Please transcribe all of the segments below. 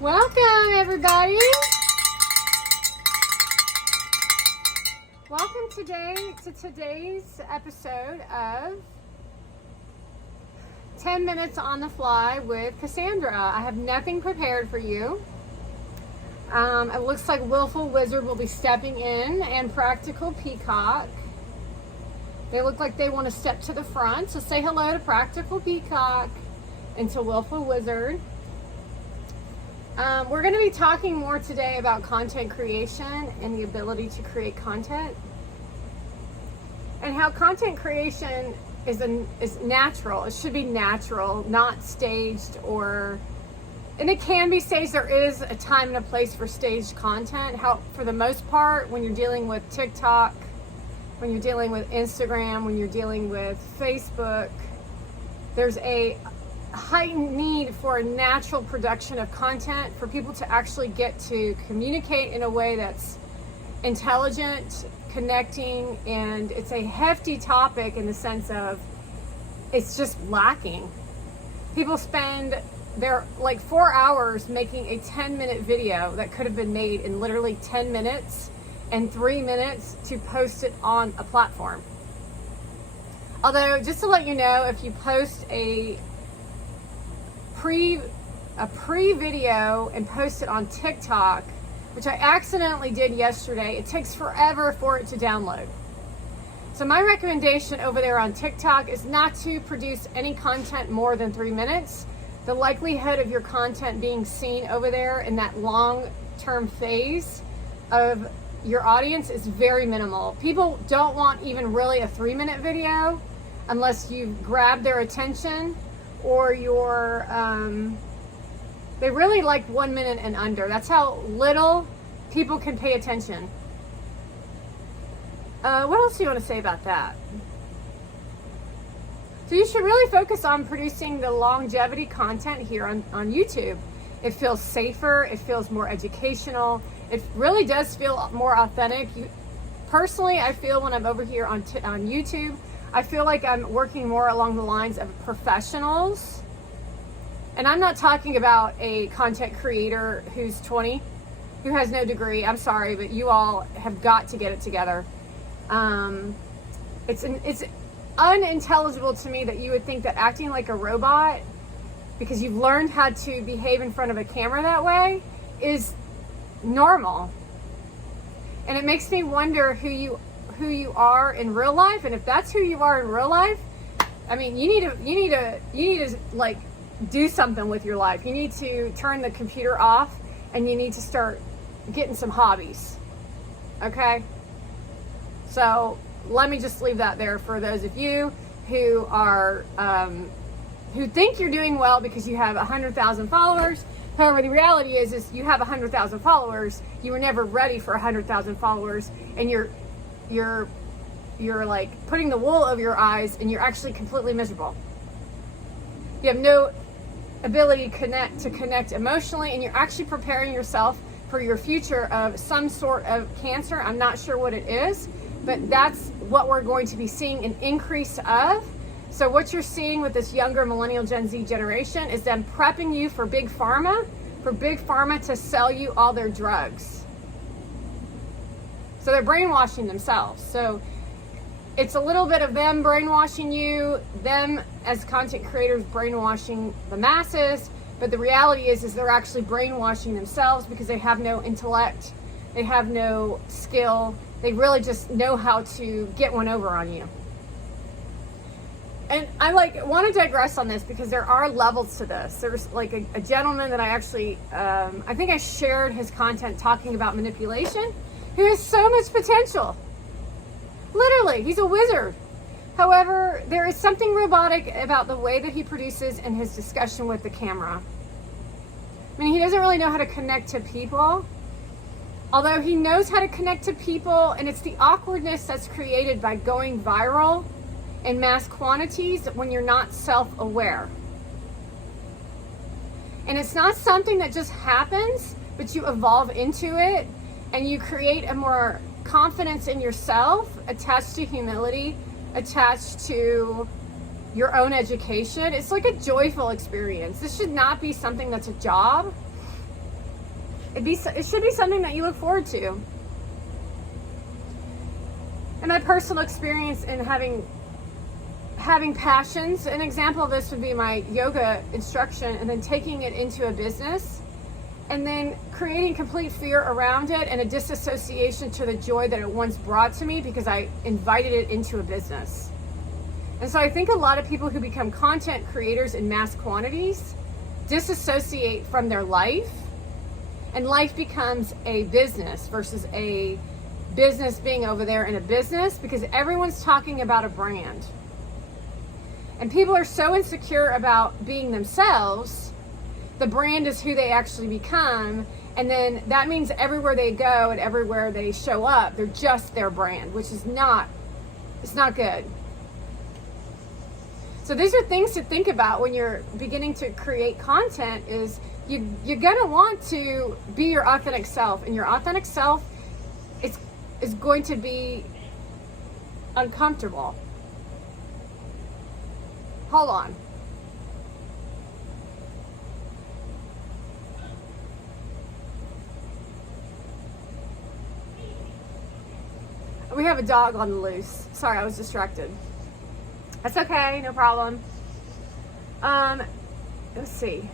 Welcome, everybody. Welcome to today's episode of 10 Minutes on the Fly with Cassandra. I have nothing prepared for you. It looks like Willful Wizard will be stepping in and Practical Peacock. They look like they want to step to the front. So say hello to Practical Peacock and to Willful Wizard. We're going to be talking more today about content creation and the ability to create content, and how content creation is natural. It should be natural, not staged, and it can be staged. There is a time and a place for staged content. For the most part, when you're dealing with TikTok, when you're dealing with Instagram, when you're dealing with Facebook, there's a heightened need for a natural production of content for people to actually get to communicate in a way that's intelligent, connecting, and it's a hefty topic in the sense of it's just lacking. People spend their 4 hours making a 10-minute video that could have been made in literally 10 minutes and 3 minutes to post it on a platform. Although, just to let you know, if you post a pre-video and post it on TikTok, which I accidentally did yesterday, it takes forever for it to download. So my recommendation over there on TikTok is not to produce any content more than 3 minutes. The likelihood of your content being seen over there in that long-term phase of your audience is very minimal. People don't want even really a 3-minute video unless you grab their attention, or they really like 1 minute and under. That's how little people can pay attention. What else do you want to say about that? So you should really focus on producing the longevity content here on YouTube. It feels safer. It feels more educational. It really does feel more authentic. Personally, I feel when I'm over here on YouTube, I feel like I'm working more along the lines of professionals. And I'm not talking about a content creator who's 20, who has no degree. I'm sorry, but you all have got to get it together. It's unintelligible to me that you would think that acting like a robot, because you've learned how to behave in front of a camera that way, is normal. And it makes me wonder who you are in real life. And if that's who you are in real life, I mean, you need to do something with your life. You need to turn the computer off and you need to start getting some hobbies. Okay? So let me just leave that there for those of you who are who think you're doing well because you have 100,000 followers. However, the reality is you have 100,000 followers. You were never ready for 100,000 followers, and you're like putting the wool over your eyes, and you're actually completely miserable. You have no ability to connect emotionally, and you're actually preparing yourself for your future of some sort of cancer. I'm not sure what it is, but that's what we're going to be seeing an increase of. So what you're seeing with this younger millennial Gen Z generation is them prepping you for Big Pharma to sell you all their drugs. So they're brainwashing themselves. So it's a little bit of them brainwashing you, them as content creators brainwashing the masses, but the reality is they're actually brainwashing themselves because they have no intellect, they have no skill, they really just know how to get one over on you. And I want to digress on this because there are levels to this. There's a gentleman that I actually, I think I shared his content talking about manipulation, who has so much potential. Literally, he's a wizard. However, there is something robotic about the way that he produces and his discussion with the camera. I mean, he doesn't really know how to connect to people. Although he knows how to connect to people, and it's the awkwardness that's created by going viral in mass quantities when you're not self-aware. And it's not something that just happens, but you evolve into it and you create a more confidence in yourself attached to humility, attached to your own education. It's like a joyful experience. This should not be something that's a job. It should be something that you look forward to. And my personal experience in having passions, an example of this would be my yoga instruction, and then taking it into a business, and then creating complete fear around it and a disassociation to the joy that it once brought to me because I invited it into a business. And so I think a lot of people who become content creators in mass quantities disassociate from their life, and life becomes a business versus a business being over there in a business, because everyone's talking about a brand. And people are so insecure about being themselves, the brand is who they actually become, and then that means everywhere they go and everywhere they show up, they're just their brand, which is not, it's not good. So these are things to think about when you're beginning to create content, is you're gonna want to be your authentic self, and your authentic self is going to be uncomfortable. Hold on. We have a dog on the loose. Sorry, I was distracted. That's okay, no problem. Let's see.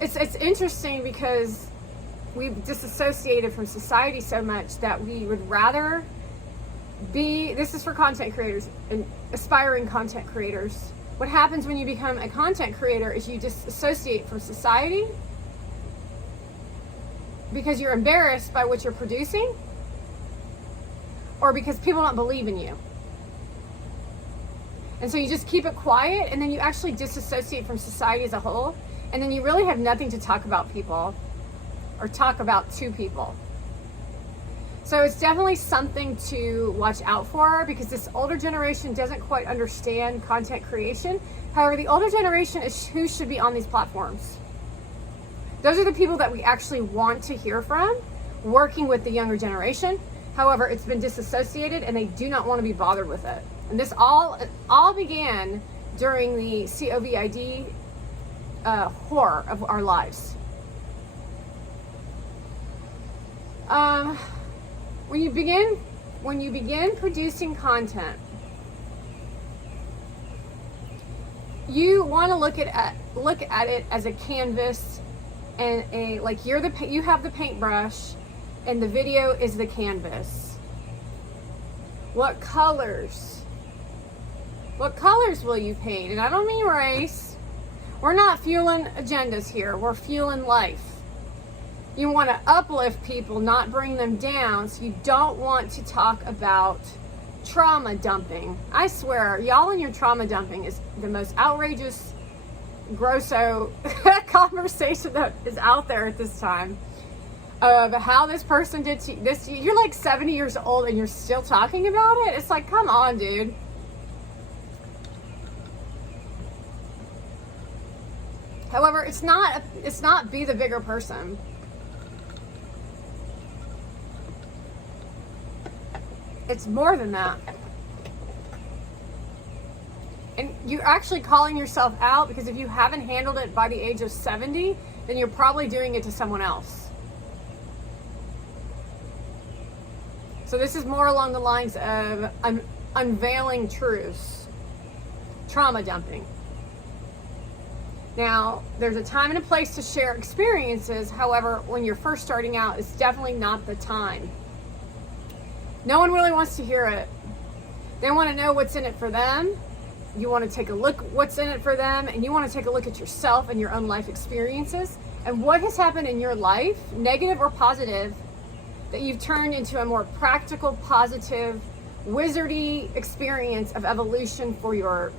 It's interesting because we've disassociated from society so much that we would rather be, this is for content creators and aspiring content creators. What happens when you become a content creator is you disassociate from society because you're embarrassed by what you're producing, or because people don't believe in you. And so you just keep it quiet, and then you actually disassociate from society as a whole, and then you really have nothing to talk about people or talk about to people. So it's definitely something to watch out for, because this older generation doesn't quite understand content creation. However, the older generation is who should be on these platforms. Those are the people that we actually want to hear from, working with the younger generation. However, it's been disassociated and they do not want to be bothered with it. And this all began during the COVID horror of our lives. When you begin producing content, you want to look at it as a canvas, and you have the paintbrush and the video is the canvas. What colors will you paint? And I don't mean race. We're not fueling agendas here. We're fueling life. You want to uplift people, not bring them down. So you don't want to talk about trauma dumping. I swear, y'all and your trauma dumping is the most outrageous, grosso conversation that is out there at this time. Of how this person did this. You're like 70 years old and you're still talking about it? It's like, come on, dude. However, it's not be the bigger person. It's more than that. And you're actually calling yourself out, because if you haven't handled it by the age of 70, then you're probably doing it to someone else. So this is more along the lines of unveiling truths, trauma dumping. Now, there's a time and a place to share experiences. However, when you're first starting out, it's definitely not the time. No one really wants to hear it. They want to know what's in it for them. You want to take a look what's in it for them, and you want to take a look at yourself and your own life experiences and what has happened in your life, negative or positive, that you've turned into a more practical, positive, wizardy experience of evolution for your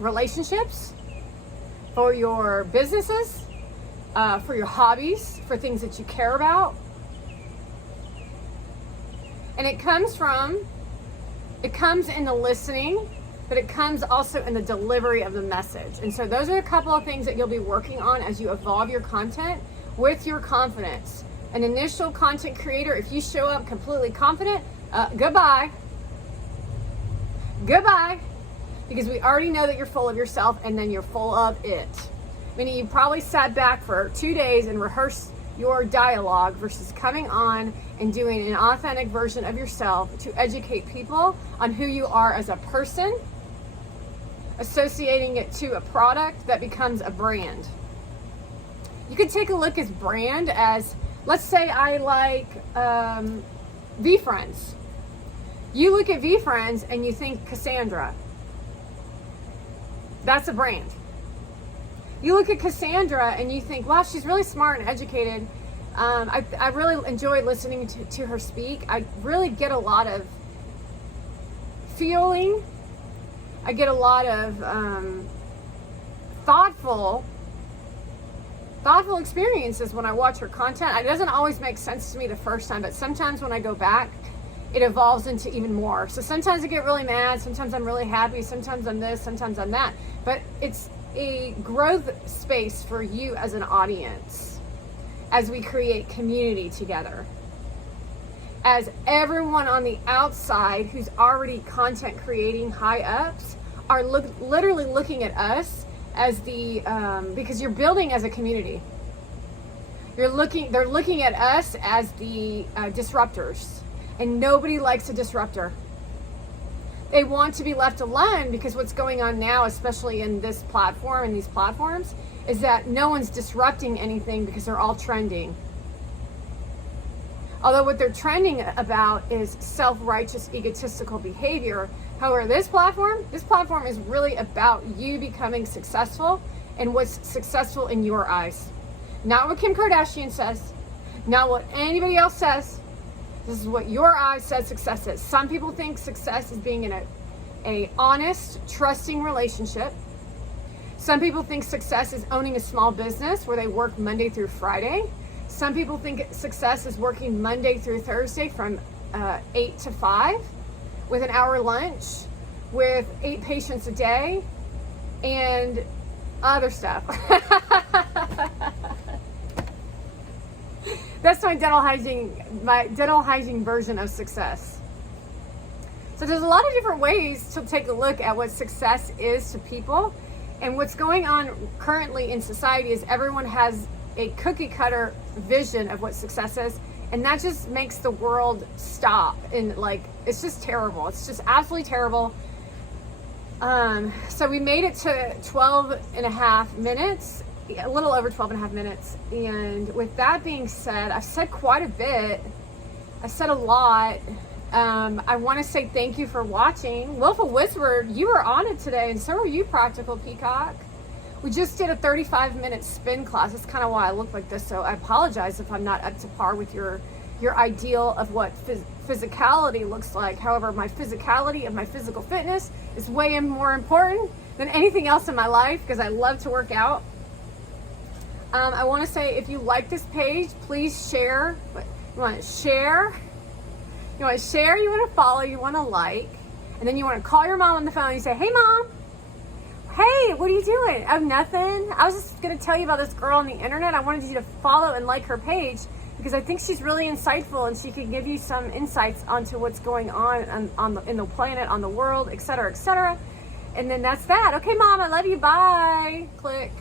relationships, for your businesses, for your hobbies, for things that you care about. And it comes in the listening, but it comes also in the delivery of the message. And so those are a couple of things that you'll be working on as you evolve your content with your confidence. An initial content creator, if you show up completely confident, goodbye. Because we already know that you're full of yourself, and then you're full of it. Meaning you probably sat back for 2 days and rehearsed your dialogue versus coming on and doing an authentic version of yourself to educate people on who you are as a person, associating it to a product that becomes a brand. You could take a look at brand as, let's say I like VeeFriends. You look at VeeFriends and you think Cassandra. That's a brand. You look at Cassandra and you think, wow, she's really smart and educated. I really enjoyed listening to her speak. I really get a lot of feeling. I get a lot of thoughtful experiences when I watch her content. It doesn't always make sense to me the first time, but sometimes when I go back, it evolves into even more. So sometimes I get really mad, sometimes I'm really happy, sometimes I'm this, sometimes I'm that. But it's a growth space for you as an audience as we create community together. As everyone on the outside who's already content creating high ups are literally looking at us as the, because you're building as a community. They're looking at us as the disruptors. And nobody likes a disruptor. They want to be left alone because what's going on now, especially in this platform and these platforms, is that no one's disrupting anything because they're all trending. Although what they're trending about is self-righteous, egotistical behavior. However, this platform is really about you becoming successful and what's successful in your eyes. Not what Kim Kardashian says, not what anybody else says. This is what your eyes says success is. Some people think success is being in a honest, trusting relationship. Some people think success is owning a small business where they work Monday through Friday. Some people think success is working Monday through Thursday from 8 to 5 with an hour lunch, with 8 patients a day, and other stuff. That's my dental hygiene version of success. So there's a lot of different ways to take a look at what success is to people. And what's going on currently in society is everyone has a cookie cutter vision of what success is. And that just makes the world stop. And it's just terrible. It's just absolutely terrible. So we made it to 12 and a half minutes. A little over 12 and a half minutes. And with that being said, I've said quite a bit. I've said a lot. I want to say thank you for watching. Willful Whisperer, you were on it today, and so are you, Practical Peacock. We just did a 35-minute spin class. That's kind of why I look like this, so I apologize if I'm not up to par with your ideal of what physicality looks like. However, my physicality and my physical fitness is way more important than anything else in my life because I love to work out. I want to say, if you like this page, please share. You want to share, you want to follow, you want to like, and then you want to call your mom on the phone and you say, hey mom, hey, what are you doing? Oh, nothing. I was just going to tell you about this girl on the internet. I wanted you to follow and like her page because I think she's really insightful and she can give you some insights onto what's going on in the planet, on the world, etc., etc. And then that's that. Okay, mom, I love you. Bye. Click.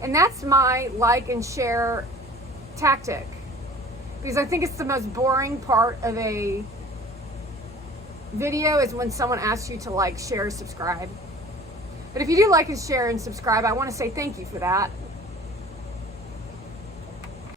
And that's my like and share tactic, because I think it's the most boring part of a video is when someone asks you to like, share, subscribe. But if you do like and share and subscribe, I want to say thank you for that.